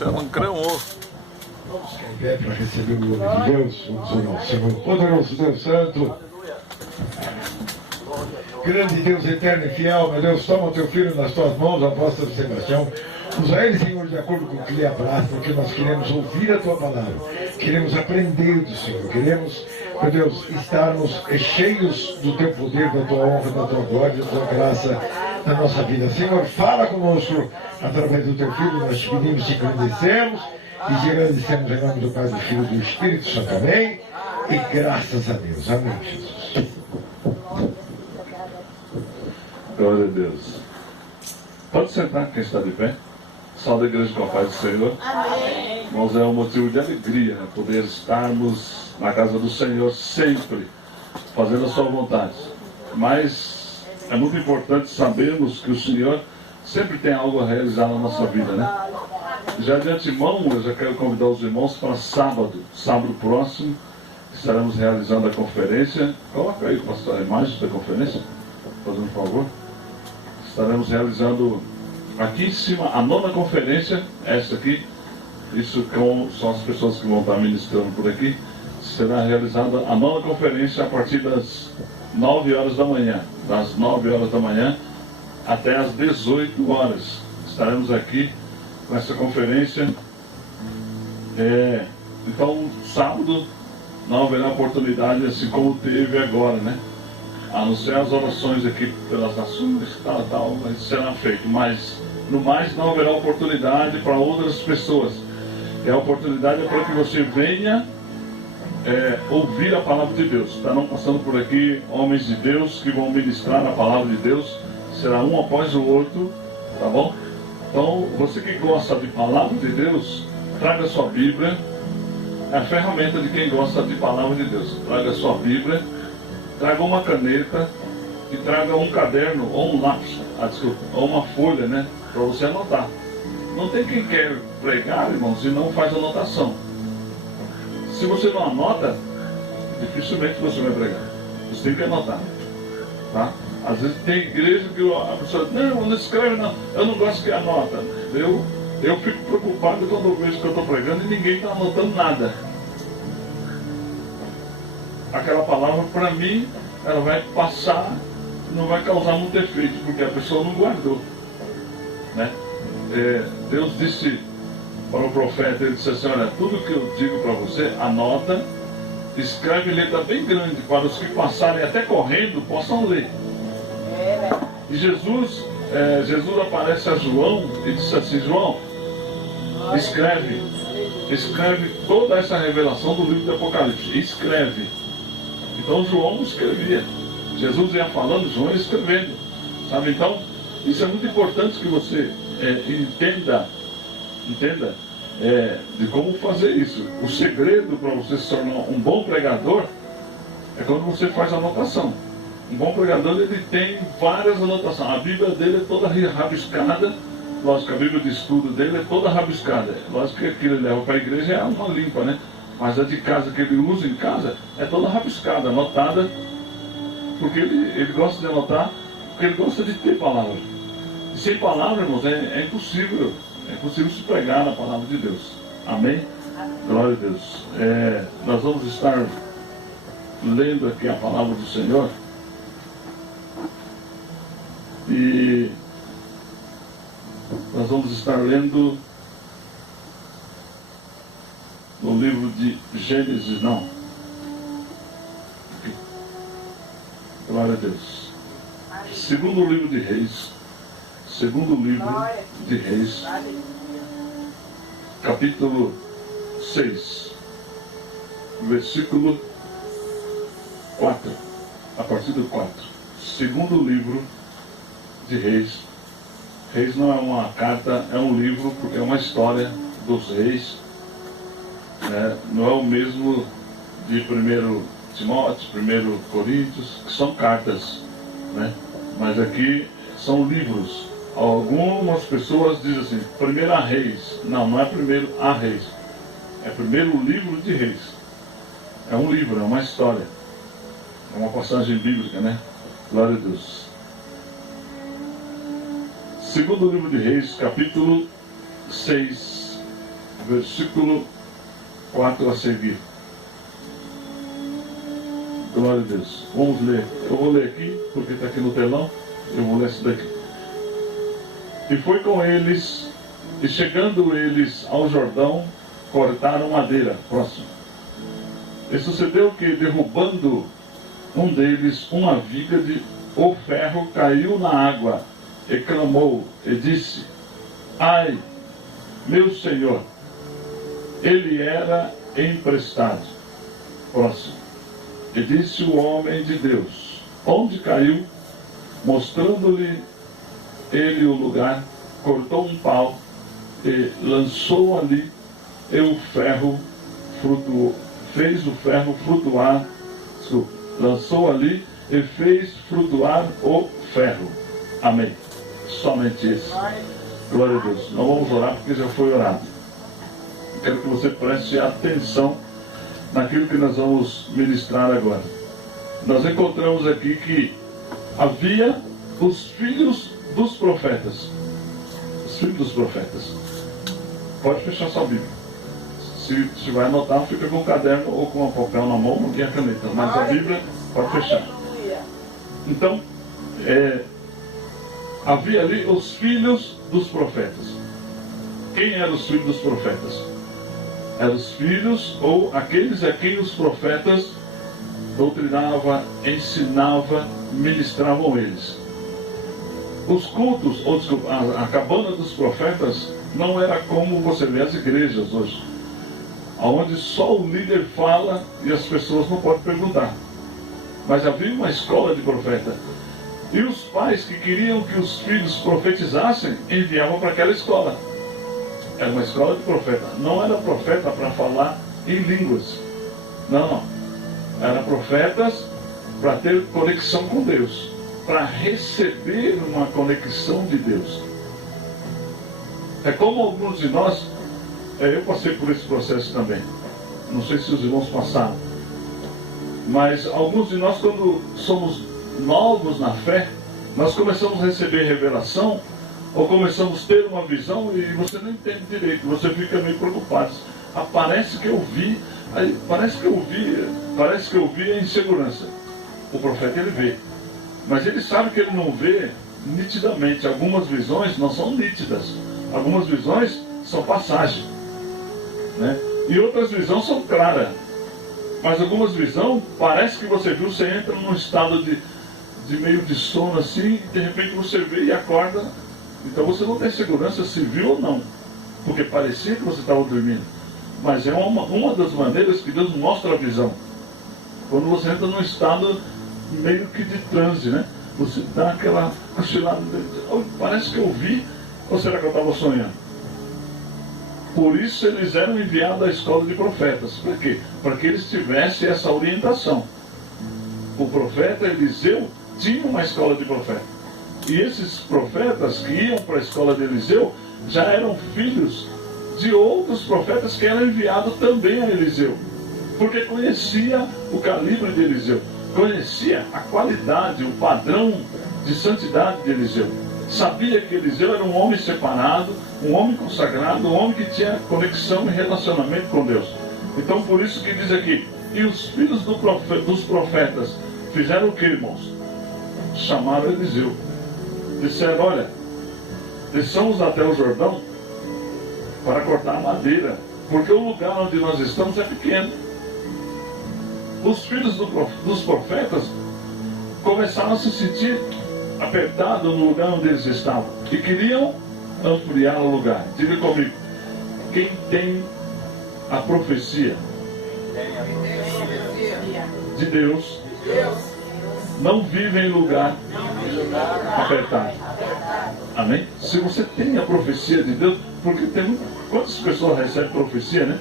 Você não cramou. Vamos ficar em pé para receber o nome de Deus. Vamos orar ao Senhor poderoso, Deus Santo. Grande Deus eterno e fiel, meu Deus, toma o teu filho nas tuas mãos, apóstolo Sebastião. Usa ele, Senhor, de acordo com o que lhe apraz, porque nós queremos ouvir a tua palavra. Queremos aprender do Senhor. Queremos, meu Deus, estarmos cheios do teu poder, da tua honra, da tua glória, da tua graça na nossa vida. Senhor, fala conosco através do teu filho. Nós te pedimos, te agradecemos. E te agradecemos em nome do Pai, do Filho e do Espírito Santo. Amém? E graças a Deus. Amém, Jesus. Glória a Deus. Pode sentar quem está de pé. Salve a igreja com a paz do Senhor. Amém. Irmãos, é um motivo de alegria, né, poder estarmos na casa do Senhor sempre, fazendo a sua vontade. Mas é muito importante sabermos que o Senhor sempre tem algo a realizar na nossa vida, né? Já de antemão, eu já quero convidar os irmãos para sábado próximo, estaremos realizando a conferência. Coloca aí, pastor, a imagem da conferência, fazendo um favor. Estaremos realizando aqui em cima a 9ª conferência, essa aqui. Isso são as pessoas que vão estar ministrando por aqui. Será realizada a 9ª conferência a partir das 9 horas da manhã. Das 9 horas da manhã até as 18 horas. Estaremos aqui nessa conferência. Então, sábado não haverá oportunidade, assim como teve agora, né? A não ser as orações aqui pelas nações, tal, mas será feito. Mas, no mais, não haverá oportunidade para outras pessoas. E a oportunidade é para que você venha ouvir a palavra de Deus. Estarão passando por aqui homens de Deus que vão ministrar a palavra de Deus. Será um após o outro, tá bom? Então, você que gosta de palavra de Deus, traga a sua Bíblia. É a ferramenta de quem gosta de palavra de Deus. Traga a sua Bíblia, traga uma caneta e traga um caderno ou um lápis, ou uma folha, né? Para você anotar. Não tem quem quer pregar, irmãos, e não faz anotação. Se você não anota, dificilmente você vai pregar. Você tem que anotar, tá? Às vezes tem igreja que a pessoa diz, não escreve não, eu não gosto que anota. Eu fico preocupado quando eu vejo que eu estou pregando e ninguém está anotando nada. Aquela palavra, para mim, ela vai passar, não vai causar muito efeito, porque a pessoa não guardou, né? Deus disse para o profeta, ele disse assim, olha, tudo que eu digo para você, anota, escreve em letra bem grande, para os que passarem até correndo, possam ler. E Jesus aparece a João e disse assim, João, escreve toda essa revelação do livro do Apocalipse, escreve. Então João escrevia, Jesus ia falando, João ia escrevendo, sabe? Então, isso é muito importante que você entenda de como fazer isso. O segredo para você se tornar um bom pregador é quando você faz anotação. Um bom pregador, ele tem várias anotações. A Bíblia dele é toda rabiscada. Lógico, a Bíblia de estudo dele é toda rabiscada. Lógico que aquilo ele leva para a igreja é uma limpa, né? Mas a de casa que ele usa em casa é toda rabiscada, anotada. Porque ele gosta de anotar, porque ele gosta de ter palavra. E sem palavra, irmãos, é impossível. É impossível se pregar na palavra de Deus. Amém? Glória a Deus. Nós vamos estar lendo aqui a palavra do Senhor. E nós vamos estar lendo no livro de Gênesis, não. Aqui. Glória a Deus. Segundo livro de Reis. Segundo livro de Reis. Capítulo 6. Versículo 4. A partir do 4. Segundo livro de Reis. Reis não é uma carta, é um livro, porque é uma história dos reis. Não é o mesmo de 1 Timóteo, 1 Coríntios, que são cartas, né? Mas aqui são livros. Algumas pessoas dizem assim, 1 Reis. Não é 1 a Reis. É 1 livro de Reis. É um livro, é uma história. É uma passagem bíblica, né? Glória a Deus. Segundo livro de Reis, capítulo 6, versículo 4 a seguir. Glória a Deus. Vamos ler. Eu vou ler aqui, porque está aqui no telão. Eu vou ler isso daqui. E foi com eles, e chegando eles ao Jordão, cortaram madeira. Próximo. E sucedeu que, derrubando um deles uma viga, o ferro caiu na água, e clamou, e disse: ai, meu Senhor! Ele era emprestado. Próximo. E disse o homem de Deus: onde caiu? Mostrando-lhe ele o lugar, cortou um pau e lançou ali, e o ferro flutuou, fez o ferro flutuar, lançou ali e fez flutuar o ferro. Amém. Somente isso. Glória a Deus. Não vamos orar porque já foi orado. Quero que você preste atenção naquilo que nós vamos ministrar agora. Nós encontramos aqui que havia os filhos dos profetas. Os filhos dos profetas. Pode fechar sua Bíblia. Se vai anotar, fica com o caderno ou com o papel na mão, não tem a caneta. Mas a Bíblia pode fechar. Então, havia ali os filhos dos profetas. Quem eram os filhos dos profetas? Eram os filhos ou aqueles a quem os profetas doutrinavam, ensinavam, ministravam eles. Os cultos, ou desculpa, a cabana dos profetas não era como você vê as igrejas hoje, onde só o líder fala e as pessoas não podem perguntar. Mas havia uma escola de profeta. E os pais que queriam que os filhos profetizassem, enviavam para aquela escola. Era uma escola de profeta. Não era profeta para falar em línguas. Não. Era profetas para ter conexão com Deus. Para receber uma conexão de Deus. É como alguns de nós, eu passei por esse processo também. Não sei se os irmãos passaram. Mas alguns de nós, quando somos novos na fé, nós começamos a receber revelação, ou começamos a ter uma visão e você não entende direito, você fica meio preocupado. Parece que eu vi a insegurança. O profeta ele vê, mas ele sabe que ele não vê nitidamente. Algumas visões não são nítidas, algumas visões são passagem, né? E outras visões são claras. Mas algumas visões, parece que você viu, você entra num estado de meio de sono assim, e de repente você vê e acorda. Então você não tem segurança se viu ou não, porque parecia que você estava dormindo. Mas é uma das maneiras que Deus mostra a visão. Quando você entra num estado meio que de transe, né? Você dá aquela cochilada, parece que eu vi, ou será que eu estava sonhando? Por isso eles eram enviados à escola de profetas. Para quê? Para que eles tivessem essa orientação. O profeta Eliseu tinha uma escola de profeta. E esses profetas que iam para a escola de Eliseu já eram filhos de outros profetas que eram enviados também a Eliseu. Porque conhecia o calibre de Eliseu. Conhecia a qualidade, o padrão de santidade de Eliseu. Sabia que Eliseu era um homem separado, um homem consagrado, um homem que tinha conexão e relacionamento com Deus. Então por isso que diz aqui, e os filhos dos profetas fizeram o que, irmãos? Chamaram Eliseu. Disseram, olha, desçamos até o Jordão para cortar madeira, porque o lugar onde nós estamos é pequeno. Os filhos dos profetas começaram a se sentir apertados no lugar onde eles estavam e queriam ampliar o lugar. Diga comigo, quem tem a profecia de Deus não vive em lugar apertado. Amém? Se você tem a profecia de Deus, porque tem quantas pessoas recebem profecia, né?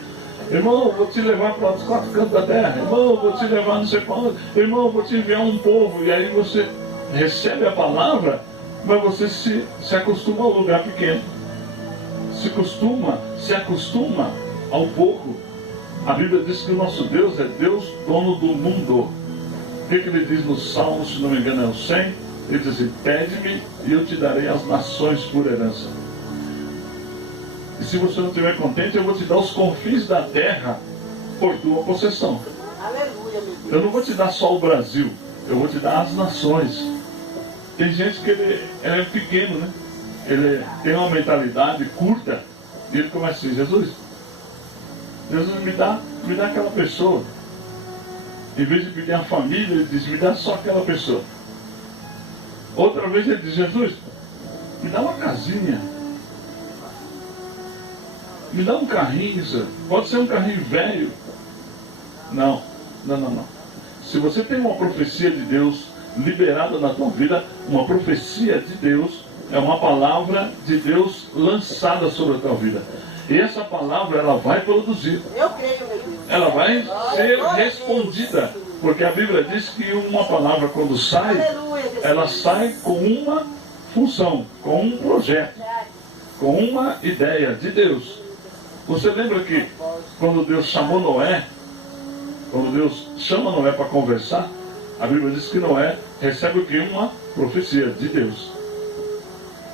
Irmão, vou te levar para os 4 cantos da terra. Irmão, vou te levar não sei para onde. Irmão, vou te enviar um povo. E aí você recebe a palavra, mas você se acostuma ao lugar pequeno. Se acostuma ao pouco. A Bíblia diz que o nosso Deus é Deus dono do mundo. O que ele diz no Salmo, se não me engano é o 100? Ele diz assim, pede-me e eu te darei as nações por herança. E se você não estiver contente, eu vou te dar os confins da terra por tua possessão. Aleluia, meu Deus. Eu não vou te dar só o Brasil, eu vou te dar as nações. Tem gente que ele é pequeno, né? Ele tem uma mentalidade curta e ele começa assim: Jesus, me dá aquela pessoa. Em vez de pedir a família, ele diz: me dá só aquela pessoa. Outra vez ele diz: Jesus, me dá uma casinha. Me dá um carrinho, senhor. Pode ser um carrinho velho. Não. Se você tem uma profecia de Deus liberada na tua vida, uma profecia de Deus é uma palavra de Deus lançada sobre a tua vida. E essa palavra, ela vai produzir. Eu creio, meu Deus. Ela vai ser respondida. Porque a Bíblia diz que uma palavra, quando sai, ela sai com uma função, com um projeto, com uma ideia de Deus. Você lembra que quando Deus chamou Noé, quando Deus chama Noé para conversar, a Bíblia diz que Noé recebe o que? Uma profecia de Deus.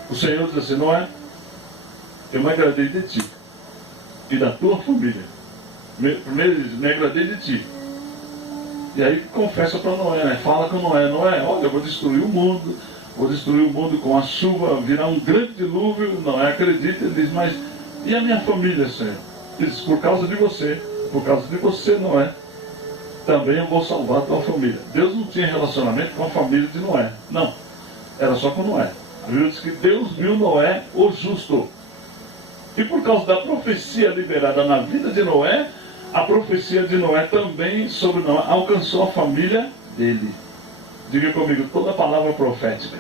O Senhor diz assim: Noé, eu me agradei de ti e da tua família. Primeiro ele diz: me agradei de ti. E aí confessa para Noé, né? Fala com Noé: Noé, olha, eu vou destruir o mundo com a chuva, virar um grande dilúvio. Noé acredita, ele diz: mas e a minha família, Senhor? Ele diz: por causa de você, Noé, também eu vou salvar a tua família. Deus não tinha relacionamento com a família de Noé, não, era só com Noé. A Bíblia diz que Deus viu Noé o justo. E por causa da profecia liberada na vida de Noé, a profecia de Noé também sobre Noé alcançou a família dele. Diga comigo: toda palavra profética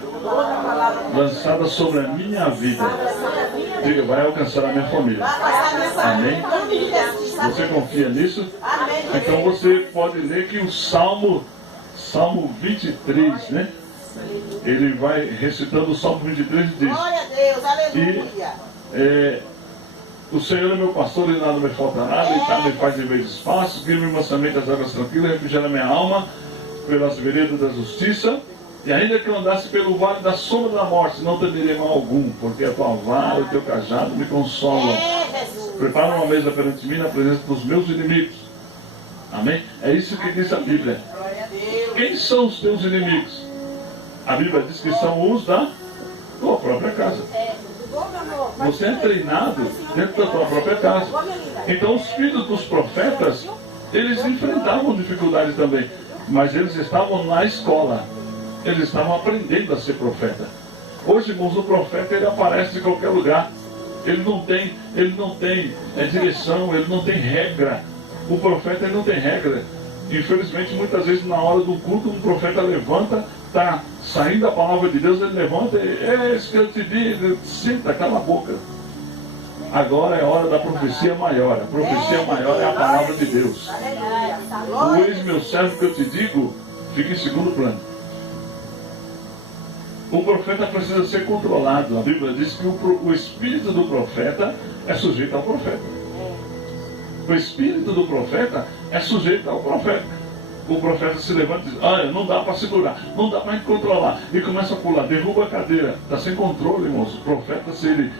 lançada sobre a minha vida, diga, vai alcançar a minha família. Amém? Você confia nisso? Então você pode ler que o Salmo 23, né? Ele vai recitando o Salmo 23 e diz: glória a Deus, aleluia. O Senhor é meu pastor e nada me falta nada, e me faz em vez de espaço, guia-me mansamente as águas tranquilas, refrigera minha alma pelas veredas da justiça. E ainda que eu andasse pelo vale da sombra da morte, não temerei mal algum, porque a tua vara e o teu cajado me consolam. Prepara uma mesa perante mim na presença dos meus inimigos. Amém? É isso que diz a Bíblia. Quem são os teus inimigos? A Bíblia diz que são os da tua própria casa. Você é treinado dentro da tua própria casa. Então os filhos dos profetas, eles enfrentavam dificuldades também, mas eles estavam na escola. Eles estavam aprendendo a ser profeta. Hoje, irmãos, o profeta, ele aparece em qualquer lugar. Ele não tem direção, ele não tem regra. O profeta, ele não tem regra. Infelizmente, muitas vezes na hora do culto, um profeta levanta, está saindo a palavra de Deus, ele levanta e: é isso que eu te digo, senta, cala a boca. Agora é hora da profecia maior. A profecia maior é a palavra de Deus. O eis meu servo que eu te digo, fica em segundo plano. O profeta precisa ser controlado. A Bíblia diz que o espírito do profeta é sujeito ao profeta. O espírito do profeta é sujeito ao profeta. O profeta se levanta e diz: olha, não dá para segurar, não dá para controlar. E começa a pular, derruba a cadeira. Está sem controle, irmãos. O profeta, se ele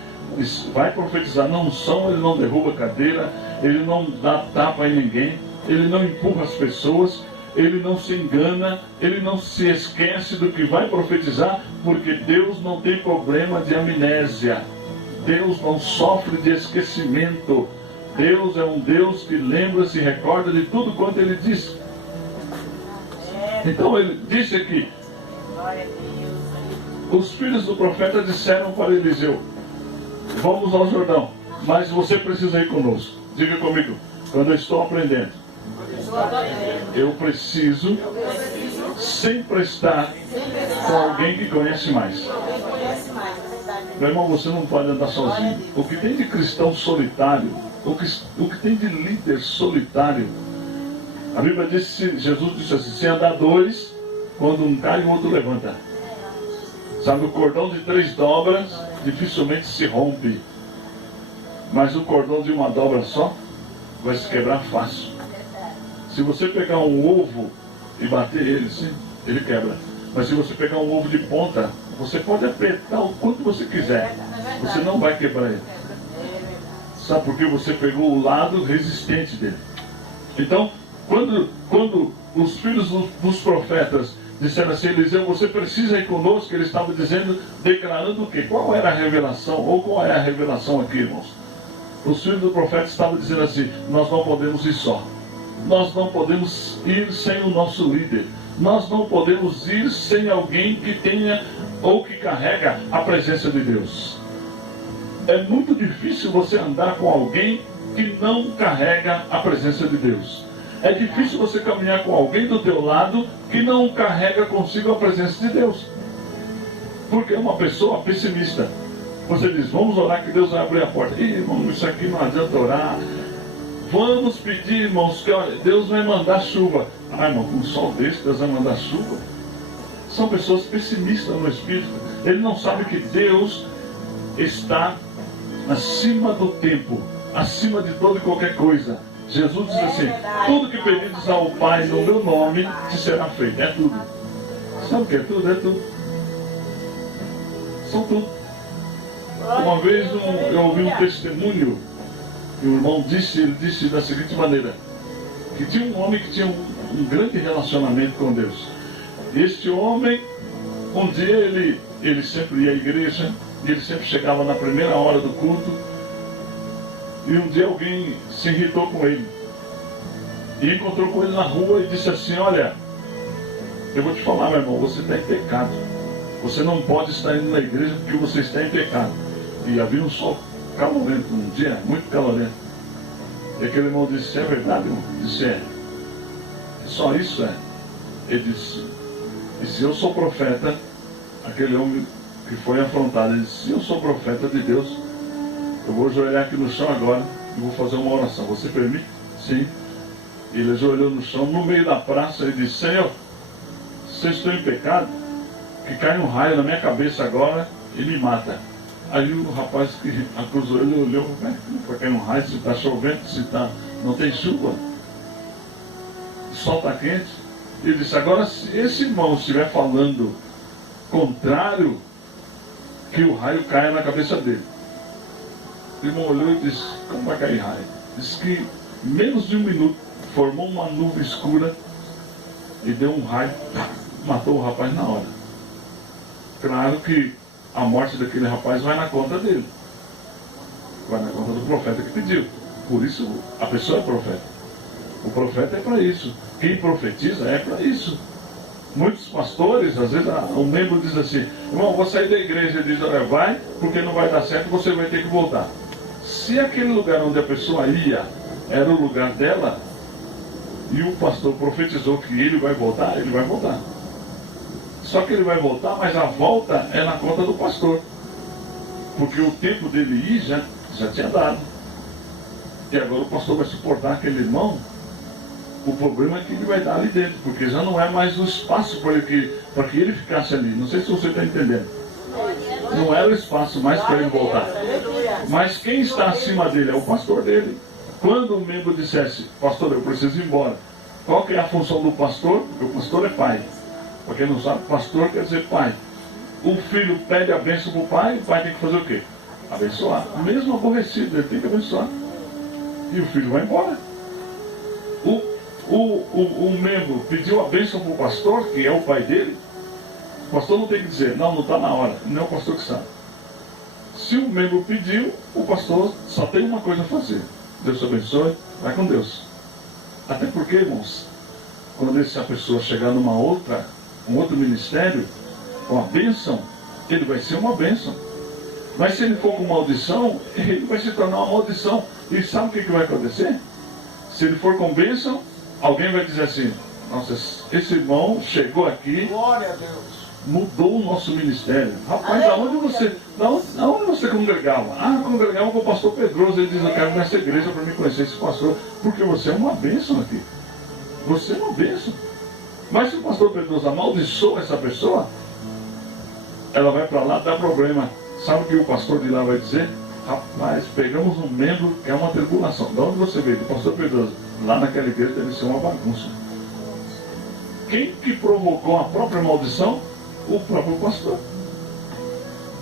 vai profetizar na unção, ele não derruba a cadeira, ele não dá tapa em ninguém, ele não empurra as pessoas, ele não se engana, ele não se esquece do que vai profetizar, porque Deus não tem problema de amnésia. Deus não sofre de esquecimento. Deus é um Deus que lembra, se recorda de tudo quanto ele disse. Então ele disse aqui: os filhos do profeta disseram para Eliseu: vamos ao Jordão, mas você precisa ir conosco. Diga comigo: quando eu estou aprendendo, eu preciso sempre estar com alguém que conhece mais. Meu irmão, você não pode andar sozinho. O que tem de cristão solitário, o que tem de líder solitário, a Bíblia diz, Jesus disse assim: se andar dois, quando um cai, o outro levanta. Sabe, o cordão de 3 dobras dificilmente se rompe, mas o cordão de uma dobra só vai se quebrar fácil. Se você pegar um ovo e bater ele, sim, ele quebra. Mas se você pegar um ovo de ponta, você pode apertar o quanto você quiser, você não vai quebrar ele. Sabe por quê? Você pegou o lado resistente dele. Então, quando os filhos dos profetas disseram assim, Eliseu, você precisa ir conosco, ele estava dizendo, declarando o quê? Qual era a revelação? Ou qual é a revelação aqui, irmãos? Os filhos do profeta estavam dizendo assim, nós não podemos ir só. Nós não podemos ir sem o nosso líder. Nós não podemos ir sem alguém que tenha ou que carrega a presença de Deus. É muito difícil você andar com alguém que não carrega a presença de Deus. É difícil você caminhar com alguém do teu lado que não carrega consigo a presença de Deus. Porque é uma pessoa pessimista. Você diz, vamos orar que Deus vai abrir a porta. Ih, irmão, isso aqui não adianta orar. Vamos pedir, irmãos, que olha, Deus vai mandar chuva. Ah, irmão, com um sol desse, Deus vai mandar chuva. São pessoas pessimistas no espírito. Ele não sabe que Deus está acima do tempo, acima de toda e qualquer coisa. Jesus diz assim, tudo que pedires ao Pai no meu nome te será feito. É tudo. Sabe o que é tudo? É tudo. São tudo. Uma vez eu ouvi um testemunho que o irmão disse, ele disse da seguinte maneira, que tinha um homem que tinha um grande relacionamento com Deus. Este homem, um dia ele sempre ia à igreja, e ele sempre chegava na primeira hora do culto, e um dia alguém se irritou com ele, e encontrou com ele na rua e disse assim, olha, eu vou te falar, meu irmão, você está em pecado. Você não pode estar indo na igreja porque você está em pecado. E havia um sol calorento, um dia muito calorento. E aquele irmão disse, é verdade, irmão? Disse, é. Só isso é. Ele disse, e se eu sou profeta, aquele homem que foi afrontado, ele disse, se eu sou profeta de Deus, eu vou ajoelhar aqui no chão agora e vou fazer uma oração. Você permite? Sim. Ele ajoelhou no chão, no meio da praça, e disse, Senhor, se eu estou em pecado, que cai um raio na minha cabeça agora e me mata. Aí o rapaz que acusou ele olhou, vai cair um raio, se está chovendo, se não tem chuva, o sol está quente. Ele disse, agora se esse irmão estiver falando contrário, que o raio caia na cabeça dele. O irmão olhou e disse, como vai cair raio? Disse que menos de um minuto formou uma nuvem escura e deu um raio, matou o rapaz na hora. Claro que a morte daquele rapaz vai na conta dele. Vai na conta do profeta que pediu. Por isso a pessoa é profeta. O profeta é para isso. Quem profetiza é para isso. Muitos pastores, às vezes um membro diz assim, irmão, vou sair da igreja. Ele diz, olha, vai, porque não vai dar certo, você vai ter que voltar. Se aquele lugar onde a pessoa ia era o lugar dela, e o pastor profetizou que ele vai voltar, ele vai voltar. Só que ele vai voltar, mas a volta é na conta do pastor. Porque o tempo dele ir já tinha dado. E agora o pastor vai suportar aquele irmão. O problema é que ele vai dar ali dentro, porque já não é mais o espaço para que ele ficasse ali. Não sei se você está entendendo. Não era o espaço mais para ele voltar. Mas quem está acima dele é o pastor dele. Quando o membro dissesse, pastor, eu preciso ir embora. Qual que é a função do pastor? Porque o pastor é pai. Para quem não sabe, pastor quer dizer pai. O filho pede a bênção para o pai tem que fazer o quê? Abençoar. Mesmo aborrecido, ele tem que abençoar. E o filho vai embora. O membro pediu a bênção para o pastor, que é o pai dele. O pastor não tem que dizer, não está na hora. Não é o pastor que sabe. Se o membro pediu, o pastor só tem uma coisa a fazer. Deus te abençoe, vai com Deus. Até porque, irmãos, quando essa pessoa chegar num outro ministério, com a bênção, ele vai ser uma bênção. Mas se ele for com maldição, ele vai se tornar uma maldição. E sabe o que vai acontecer? Se ele for com bênção, alguém vai dizer assim, nossa, esse irmão chegou aqui, glória a Deus, mudou o nosso ministério. Rapaz, aonde você congregava? Ah, congregava com o pastor Pedroso. Ele diz, eu quero nessa igreja para me conhecer esse pastor, porque você é uma bênção aqui. Você é uma bênção. Mas se o pastor Pedroso amaldiçoa essa pessoa, ela vai para lá, dá problema. Sabe o que o pastor de lá vai dizer? Rapaz, pegamos um membro que é uma tribulação. De onde você veio? Do pastor Pedroso. Lá naquela igreja deve ser uma bagunça. Quem que provocou a própria maldição? O próprio pastor.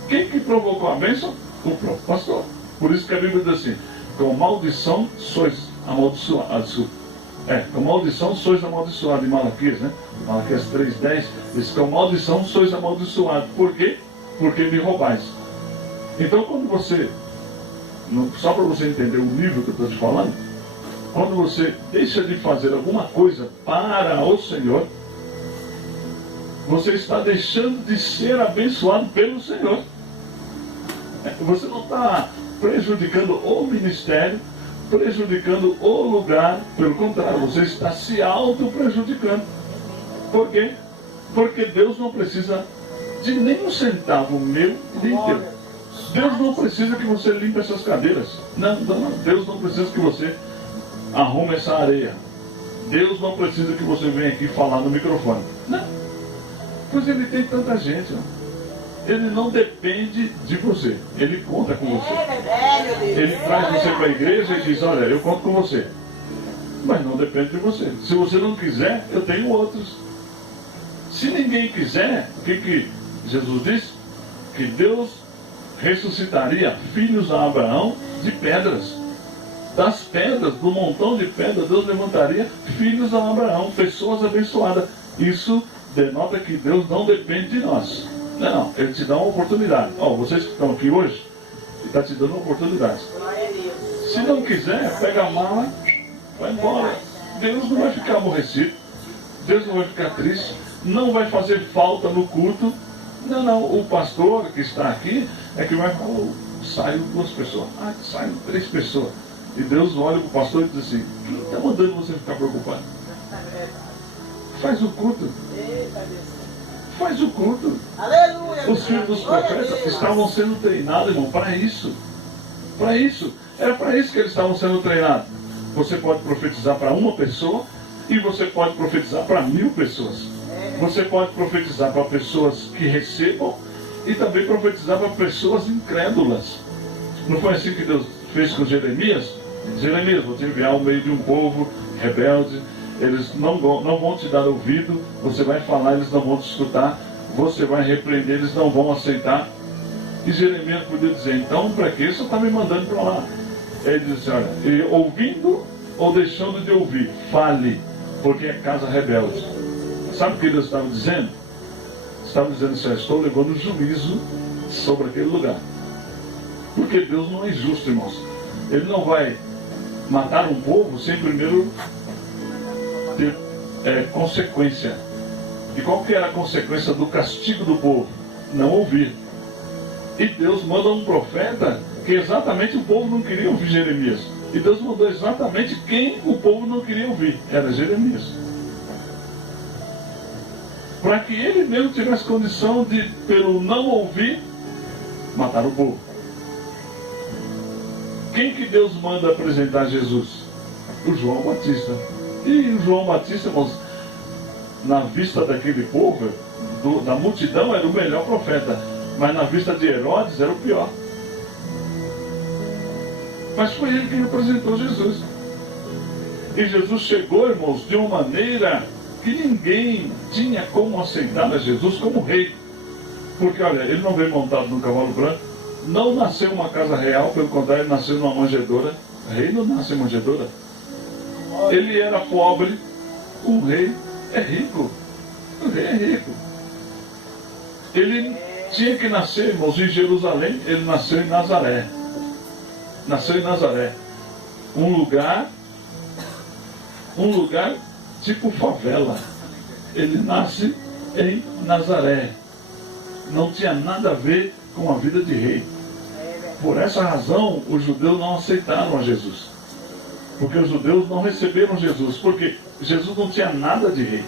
Quem que provocou a bênção? O próprio pastor. Por isso que a Bíblia diz assim, com maldição sois amaldiçoados. Com maldição sois amaldiçoados, em Malaquias, né? Malaquias 3:10, diz, com maldição sois amaldiçoados. Por quê? Porque me roubais. Então, quando você, só para você entender o nível que eu estou te falando, quando você deixa de fazer alguma coisa para o Senhor, você está deixando de ser abençoado pelo Senhor. Você não está prejudicando o ministério, prejudicando o lugar, pelo contrário, você está se auto-prejudicando. Por quê? Porque Deus não precisa de nem um centavo meu nem teu. Deus não precisa que você limpe essas cadeiras. Não. Deus não precisa que você arrume essa areia. Deus não precisa que você venha aqui falar no microfone. Não. Pois Ele tem tanta gente. Ele não depende de você. Ele conta com você. Ele traz você para a igreja e diz, olha, eu conto com você. Mas não depende de você. Se você não quiser, eu tenho outros. Se ninguém quiser, o que Jesus disse? Que Deus ressuscitaria filhos a Abraão de pedras. Das pedras, do montão de pedras, Deus levantaria filhos a Abraão, pessoas abençoadas. Isso denota que Deus não depende de nós. Não, Ele te dá uma oportunidade. Vocês que estão aqui hoje, Ele está te dando uma oportunidade. Se não quiser, pega a mala, vai embora. Deus não vai ficar aborrecido. Deus não vai ficar triste. Não vai fazer falta no culto. Não. O pastor que está aqui é que vai falar, saem 2 pessoas. Saem 3 pessoas. E Deus olha para o pastor e diz assim, quem está mandando você ficar preocupado? Faz o culto. Faz o culto. Aleluia. Os filhos dos profetas estavam sendo treinados, irmão, para isso. Para isso. Era para isso que eles estavam sendo treinados. Você pode profetizar para uma pessoa e você pode profetizar para 1000 pessoas. Você pode profetizar para pessoas que recebam e também profetizar para pessoas incrédulas. Não foi assim que Deus fez com Jeremias? Jeremias, vou te enviar ao meio de um povo rebelde. Eles não vão te dar ouvido, você vai falar, eles não vão te escutar, você vai repreender, eles não vão aceitar. E Jeremias podia dizer, então para que você está me mandando para lá? Ele disse, olha, ouvindo ou deixando de ouvir, fale, porque é casa rebelde. Sabe o que Deus estava dizendo? Estava dizendo assim, estou levando juízo sobre aquele lugar. Porque Deus não é injusto, irmãos. Ele não vai matar um povo sem primeiro ter consequência. E qual que era a consequência do castigo do povo? Não ouvir. E Deus manda um profeta que exatamente o povo não queria ouvir, Jeremias. E Deus mandou exatamente quem o povo não queria ouvir. Era Jeremias. Para que ele mesmo tivesse condição de, pelo não ouvir, matar o povo. Quem que Deus manda apresentar Jesus? O João Batista. E o João Batista, irmãos, na vista daquele povo, da multidão, era o melhor profeta. Mas na vista de Herodes, era o pior. Mas foi ele que representou Jesus. E Jesus chegou, irmãos, de uma maneira que ninguém tinha como aceitar a Jesus como rei. Porque, olha, ele não veio montado num cavalo branco, não nasceu uma casa real, pelo contrário, ele nasceu numa manjedoura. Rei não nasce em manjedoura. Ele era pobre, o rei é rico. O rei é rico. Ele tinha que nascer, irmãos, em Jerusalém, ele nasceu em Nazaré. Nasceu em Nazaré. Um lugar tipo favela. Ele nasce em Nazaré. Não tinha nada a ver com a vida de rei. Por essa razão, os judeus não aceitaram a Jesus. Porque os judeus não receberam Jesus. Porque Jesus não tinha nada de rei.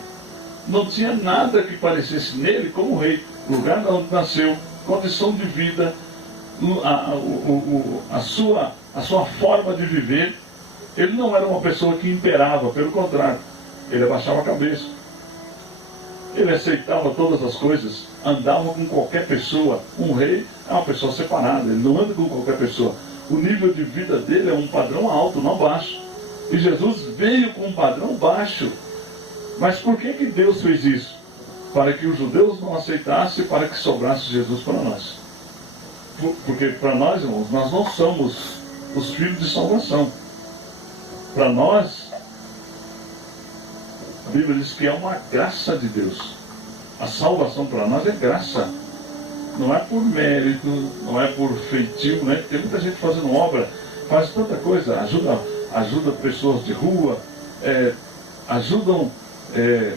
Não tinha nada que parecesse nele como rei. Lugar onde nasceu, condição de vida, a sua forma de viver. Ele não era uma pessoa que imperava, pelo contrário, ele abaixava a cabeça. Ele aceitava todas as coisas, andava com qualquer pessoa. Um rei é uma pessoa separada, ele não anda com qualquer pessoa. O nível de vida dele é um padrão alto, não baixo. E Jesus veio com um padrão baixo. Mas por que Deus fez isso? Para que os judeus não aceitassem, para que sobrasse Jesus para nós. Porque para nós, irmãos, nós não somos os filhos de salvação. Para nós, a Bíblia diz que é uma graça de Deus. A salvação para nós é graça. Não é por mérito, não é por feitio, né? Tem muita gente fazendo obra, faz tanta coisa, ajuda pessoas de rua,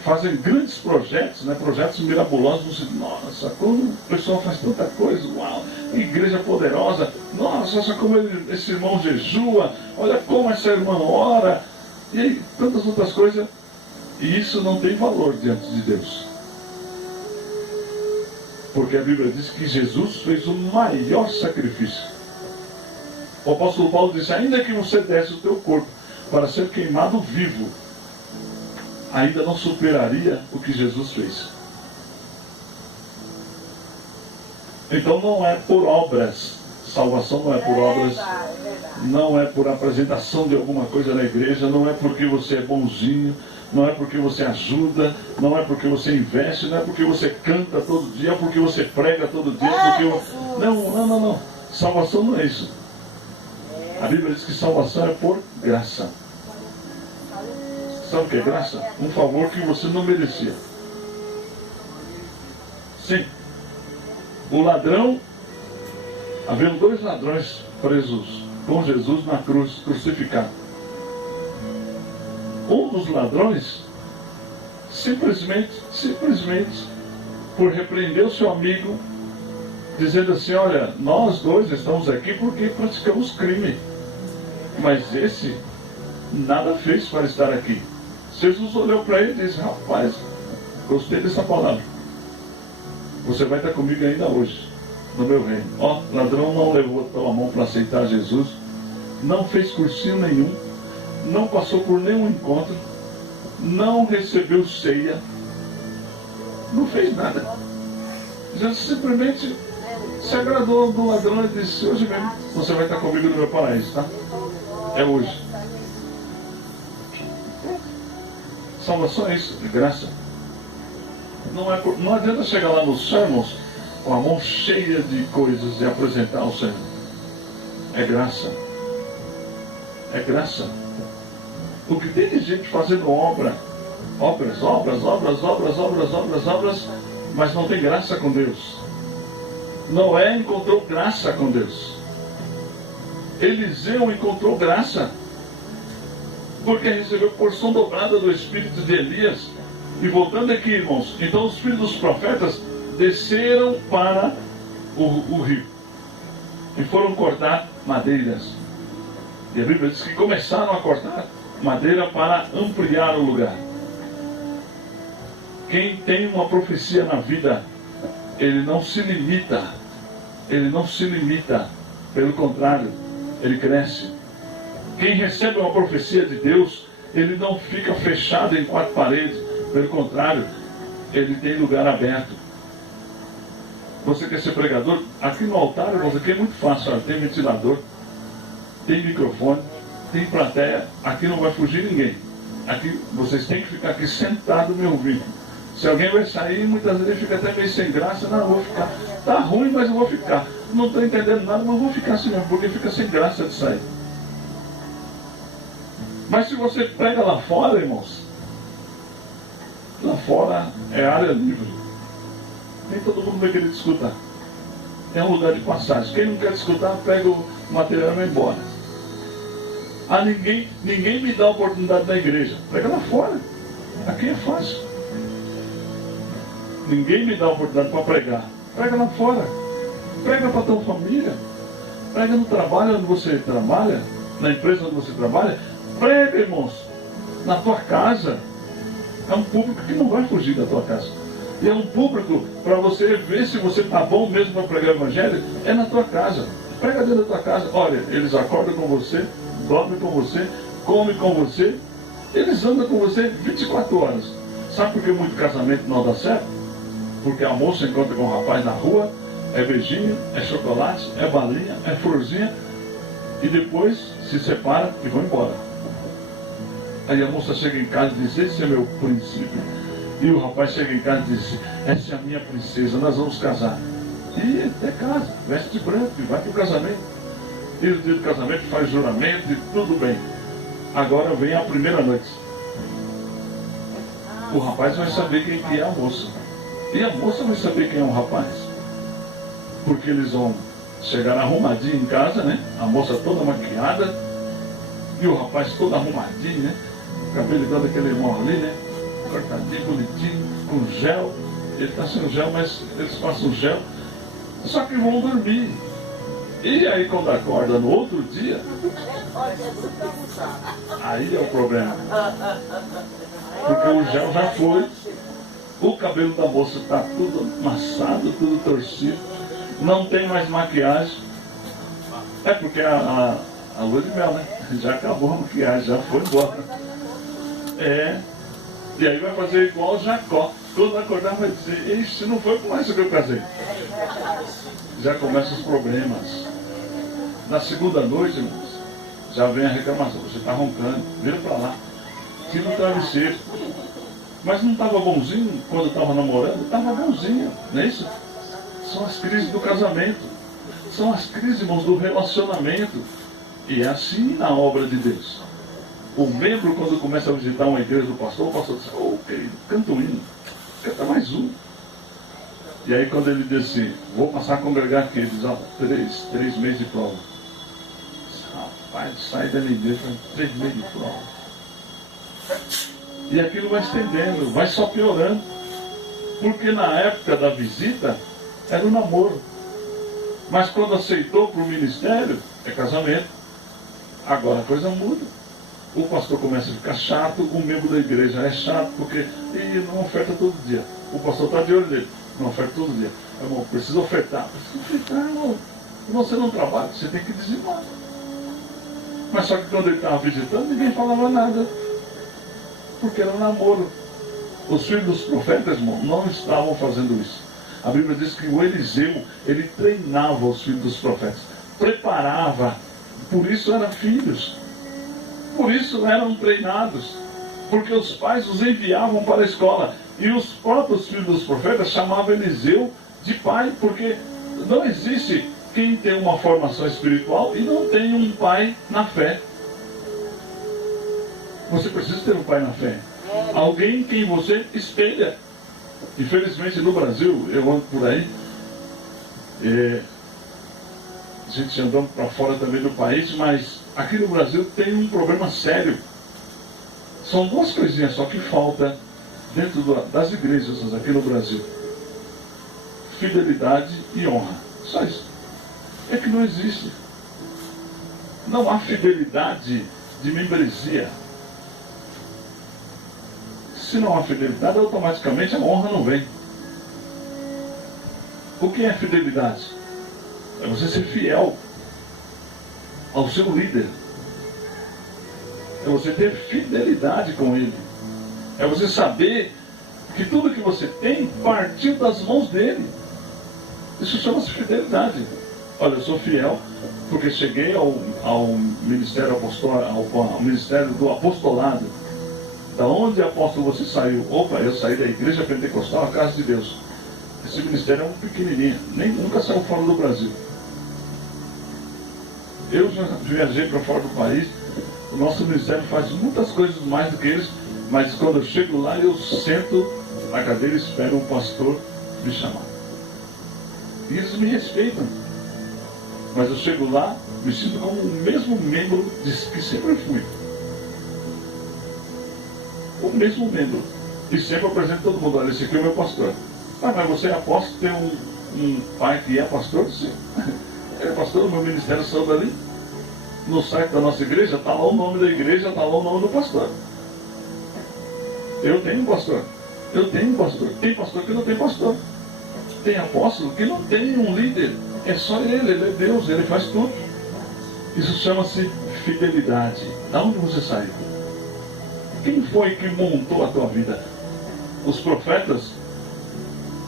fazem grandes projetos, né? Projetos mirabolosos. Nossa, como o pessoal faz tanta coisa, uau, que igreja poderosa, nossa, olha como esse irmão jejua, olha como essa irmã ora, e aí, tantas outras coisas, e isso não tem valor diante de Deus. Porque a Bíblia diz que Jesus fez o maior sacrifício. O apóstolo Paulo disse, ainda que você desse o teu corpo para ser queimado vivo, ainda não superaria o que Jesus fez. Então não é por obras. Salvação não é por obras. Não é por apresentação de alguma coisa na igreja. Não é porque você é bonzinho. Não é porque você ajuda, não é porque você investe, não é porque você canta todo dia, porque você prega todo dia, porque... Não. Salvação não é isso. A Bíblia diz que salvação é por graça. Sabe o que é graça? Um favor que você não merecia. Sim. O ladrão, haviam 2 ladrões presos com Jesus na cruz, crucificado. Um dos ladrões, simplesmente, por repreender o seu amigo, dizendo assim, olha, nós dois estamos aqui porque praticamos crime. Mas esse nada fez para estar aqui. Jesus olhou para ele e disse, rapaz, gostei dessa palavra. Você vai estar comigo ainda hoje, no meu reino. Ó, ladrão não levou a tua mão para aceitar Jesus, não fez cursinho nenhum, não passou por nenhum encontro, não recebeu ceia, não fez nada. Jesus simplesmente se agradou do ladrão e disse, hoje mesmo você vai estar comigo no meu paraíso, tá? É hoje. Salvação é isso, de graça. Não adianta chegar lá nos sermos com a mão cheia de coisas e apresentar ao Senhor. É graça. É graça. O que tem de gente fazendo obras, mas não tem graça com Deus. Noé encontrou graça com Deus. Eliseu encontrou graça, porque recebeu porção dobrada do espírito de Elias. E voltando aqui, irmãos, então os filhos dos profetas desceram para o rio e foram cortar madeiras. E a Bíblia diz que começaram a cortar madeira para ampliar o lugar. Quem tem uma profecia na vida, ele não se limita. Ele não se limita. Pelo contrário, ele cresce. Quem recebe uma profecia de Deus, ele não fica fechado em 4 paredes. Pelo contrário, ele tem lugar aberto. Você quer ser pregador? Aqui no altar, irmãos, aqui é muito fácil. Olha, tem ventilador, tem microfone, tem plateia. Aqui não vai fugir ninguém. Aqui vocês têm que ficar aqui sentado me ouvindo. Se alguém vai sair, muitas vezes fica até meio sem graça. Não, eu vou ficar. Tá ruim, mas eu vou ficar. Não estou entendendo nada, mas eu vou ficar assim mesmo, porque fica sem graça de sair. Mas se você prega lá fora, irmãos, lá fora é área livre. Nem todo mundo vai querer te escutar. É um lugar de passagem. Quem não quer te escutar, pega o material e vai embora. Ah, ninguém me dá a oportunidade na igreja. Prega lá fora. Aqui é fácil. Ninguém me dá a oportunidade para pregar. Prega lá fora. Prega para a tua família. Prega no trabalho onde você trabalha. Na empresa onde você trabalha. Prega, irmãos. Na tua casa. É um público que não vai fugir da tua casa. E é um público para você ver se você está bom mesmo para pregar o evangelho. É na tua casa. Prega dentro da tua casa. Olha, eles acordam com você, dormem com você, comem com você. Eles andam com você 24 horas. Sabe por que muito casamento não dá certo? Porque a moça encontra com o rapaz na rua, é beijinho, é chocolate, é balinha, é florzinha, e depois se separa e vão embora. Aí a moça chega em casa e diz, esse é meu príncipe. E o rapaz chega em casa e diz, essa é a minha princesa, nós vamos casar. E até casa, veste de branco e vai para o casamento. e o dia do casamento faz juramento e tudo bem. Agora vem a primeira noite. O rapaz vai saber quem que é a moça. E a moça vai saber quem é o rapaz. Porque eles vão chegar arrumadinho em casa, né? A moça toda maquiada e o rapaz todo arrumadinho, né? O cabelo igual daquele irmão ali, né? Cortadinho, bonitinho, com gel. Ele está sem gel, mas eles passam gel. Só que vão dormir. E aí quando acorda no outro dia, aí é o problema. Porque o gel já foi, o cabelo da moça está tudo amassado, tudo torcido, não tem mais maquiagem. É porque a lua de mel, né? Já acabou a maquiagem, já foi embora. E aí vai fazer igual o Jacó. Quando acordar vai dizer, ixi, não foi com isso que eu casei. Já começam os problemas. Na segunda noite, irmãos, já vem a reclamação. Você está roncando, vira para lá. Tira o travesseiro. Mas não estava bonzinho quando estava namorando? Estava bonzinho, não é isso? São as crises do casamento. São as crises, irmãos, do relacionamento. E é assim na obra de Deus. O membro, quando começa a visitar uma igreja do pastor, o pastor diz, ô, querido, canta um hino. Canta mais um. E aí quando ele diz assim, vou passar a congregar aqui, ele diz, ó, 3 meses de prova. Rapaz, sai da minha igreja, 3 meses de prova. E aquilo vai estendendo, vai só piorando. Porque na época da visita, era um namoro. Mas quando aceitou para o ministério, é casamento. Agora a coisa muda. O pastor começa a ficar chato, o membro da igreja é chato, porque não oferta todo dia. O pastor está de olho nele, não oferta todo dia. Irmão, precisa ofertar. Precisa ofertar, irmão. Você não trabalha, você tem que dizimar. Mas só que quando ele estava visitando, ninguém falava nada. Porque era um namoro. Os filhos dos profetas, irmão, não estavam fazendo isso. A Bíblia diz que o Eliseu, ele treinava os filhos dos profetas. Preparava. Por isso eram filhos. Por isso eram treinados. Porque os pais os enviavam para a escola. E os próprios filhos dos profetas chamavam Eliseu de pai. Porque não existe quem tem uma formação espiritual e não tem um pai na fé. Você precisa ter um pai na fé. Alguém em quem você espelha. Infelizmente no Brasil, eu ando por aí, a gente andando para fora também do país, mas aqui no Brasil tem um problema sério. São 2 coisinhas só que falta dentro das igrejas aqui no Brasil. Fidelidade e honra. Só isso. É que não existe. Não há fidelidade de membresia. Se não há fidelidade, automaticamente a honra não vem. O que é fidelidade? É você ser fiel ao seu líder. É você ter fidelidade com ele. É você saber que tudo que você tem partiu das mãos dele. Isso chama-se fidelidade. Olha, eu sou fiel porque cheguei ao ministério ao ministério do apostolado. Da onde, apóstolo, você saiu? Opa, eu saí da igreja pentecostal, a casa de Deus. Esse ministério é um pequenininho, nunca saiu fora do Brasil. Eu já viajei para fora do país, o nosso ministério faz muitas coisas mais do que eles, mas quando eu chego lá, eu sento na cadeira e espero o pastor me chamar. E eles me respeitam. Mas eu chego lá, me sinto como o mesmo membro que sempre fui. O mesmo membro. E sempre apresento todo mundo. Olha, esse aqui é o meu pastor. Ah, mas você é apóstolo, tem um pai que é pastor? Sim. Ele é pastor, o meu ministério saiu ali. No site da nossa igreja, está lá o nome da igreja, está lá o nome do pastor. Eu tenho um pastor. Eu tenho um pastor. Tem pastor que não tem pastor. Tem apóstolo que não tem um líder. É só ele é Deus, ele faz tudo. Isso chama-se fidelidade. Da onde você saiu? Quem foi que montou a tua vida? Os profetas,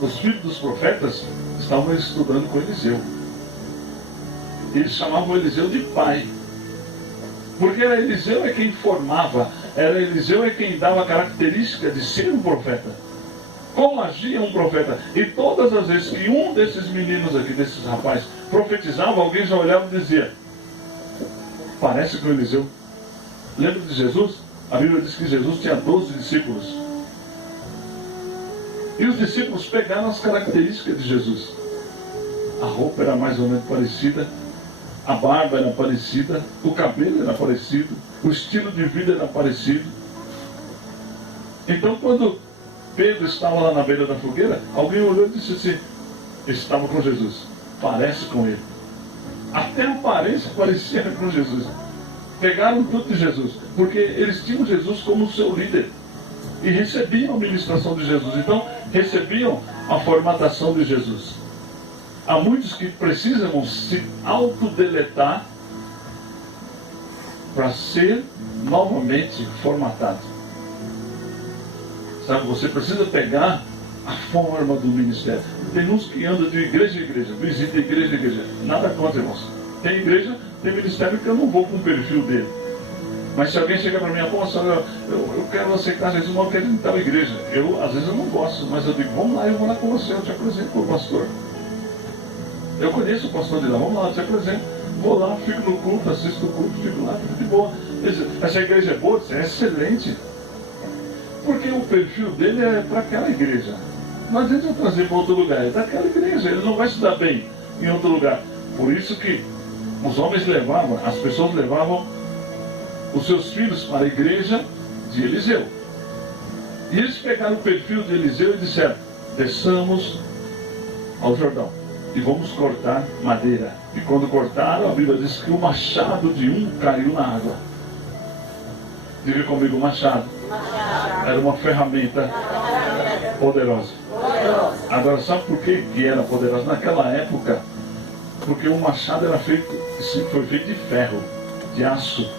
os filhos dos profetas, estavam estudando com Eliseu. Eles chamavam Eliseu de pai. Porque era Eliseu é quem formava, era Eliseu é quem dava a característica de ser um profeta. Como agia um profeta? E todas as vezes que um desses meninos aqui, desses rapazes, profetizava, alguém já olhava e dizia: parece com Eliseu. Lembra de Jesus? A Bíblia diz que Jesus tinha 12 discípulos. E os discípulos pegaram as características de Jesus. A roupa era mais ou menos parecida, a barba era parecida, o cabelo era parecido, o estilo de vida era parecido. Então, quando Pedro estava lá na beira da fogueira, alguém olhou e disse assim: estava com Jesus, parece com ele. Até a aparência parecia com Jesus. Pegaram tudo de Jesus, porque eles tinham Jesus como seu líder e recebiam a ministração de Jesus. Então, recebiam a formatação de Jesus. Há muitos que precisam se autodeletar para ser novamente formatado. Sabe, você precisa pegar a forma do ministério. Tem uns que andam de igreja em igreja, visita igreja em igreja. Nada contra, irmãos. Tem igreja, tem ministério que eu não vou com o perfil dele. Mas se alguém chega para mim, apóstolo, eu quero aceitar Jesus, mas eu quero ir em tal igreja. Às vezes eu não gosto, mas eu digo, vamos lá, eu vou lá com você, eu te apresento para o pastor. Eu conheço o pastor de lá, vamos lá, eu te apresento. Vou lá, fico no culto, assisto o culto, fico lá, fico de boa. Essa igreja é boa? É excelente. Porque o perfil dele é para aquela igreja. Não adianta eu trazer para outro lugar, é daquela igreja. Ele não vai se dar bem em outro lugar. Por isso que os homens levavam, as pessoas levavam os seus filhos para a igreja de Eliseu. E eles pegaram o perfil de Eliseu e disseram: desçamos ao Jordão e vamos cortar madeira. E quando cortaram, a Bíblia diz que o machado de um caiu na água. Diga comigo, machado. Era uma ferramenta poderosa. Agora, sabe por que era poderosa? Naquela época, porque o machado foi feito de ferro, de aço.